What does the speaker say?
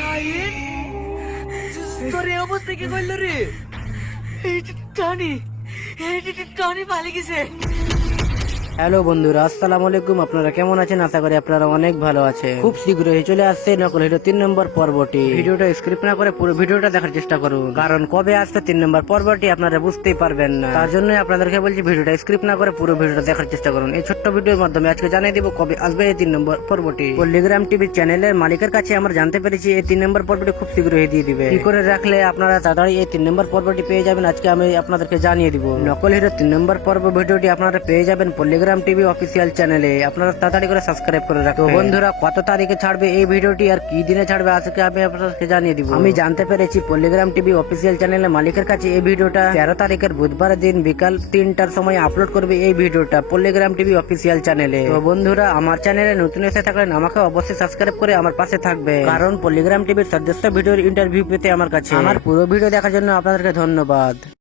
শাহিন, তোর এই অবস্থা কি করলো রে? টনি, টনি পালিয়ে গেছে। হ্যালো বন্ধুরা, আসসালামু আলাইকুম। আপনারা কেমন আছেন? আশা করি আপনারা অনেক ভালো আছেন। খুব শীঘ্রই চলে আসছে নকল হিরো 3 নম্বর পর্বটি। ভিডিওটা স্ক্রিপ্ট না করে পুরো ভিডিওটা দেখার চেষ্টা করুন, কারণ কবে আসবে 3 নম্বর পর্বটি আপনারা বুঝতেই পারবেন না। তার জন্যই আপনাদেরকে বলছি ভিডিওটা স্ক্রিপ্ট না করে পুরো ভিডিওটা দেখার চেষ্টা করুন। এই ছোট্ট ভিডিওর মাধ্যমে আজকে জানিয়ে দিব কবে আসবে এই 3 নম্বর পর্বটি। পল্লিগ্রাম টিভি চ্যানেলের মালিকের কাছে আমরা জানতে পেরেছি এই 3 নম্বর পর্বটি খুব শীঘ্রই দিয়ে দিবে। কি করে রাখলে আপনারা তাড়াতাড়ি এই 3 নম্বর পর্বটি পেয়ে যাবেন, আজকে আমি আপনাদেরকে জানিয়ে দিব। নকল হিরো 3 নম্বর পর্ব ভিডিওটি আপনারা পেয়ে যাবেন পল্লিগ্রাম টিভি অফিসিয়াল চ্যানেলে। আপনারা তাড়াতাড়ি করে সাবস্ক্রাইব করে রাখুন। তো বন্ধুরা, কত তারিখে ছাড়বে এই ভিডিওটি আর কি দিনে ছাড়বে আজকে আমি আপনাদেরকে জানিয়ে দিব। আমি জানতে পেরেছি পল্লিগ্রাম টিভি অফিসিয়াল চ্যানেলের মালিকের কাছে এই ভিডিওটা 13 তারিখের বুধবার দিন বিকাল 3টার সময় আপলোড করবে এই ভিডিওটা পল্লিগ্রাম টিভি অফিসিয়াল চ্যানেলে। তো বন্ধুরা, আমার চ্যানেলে নতুন এসে থাকলে আমাকে অবশ্যই সাবস্ক্রাইব করে আমার পাশে থাকবে, কারণ পল্লিগ্রাম টিভির সদস্য ভিডিওর ইন্টারভিউ পেতে আমার কাছে। আমার পুরো ভিডিও দেখার জন্য আপনাদেরকে ধন্যবাদ।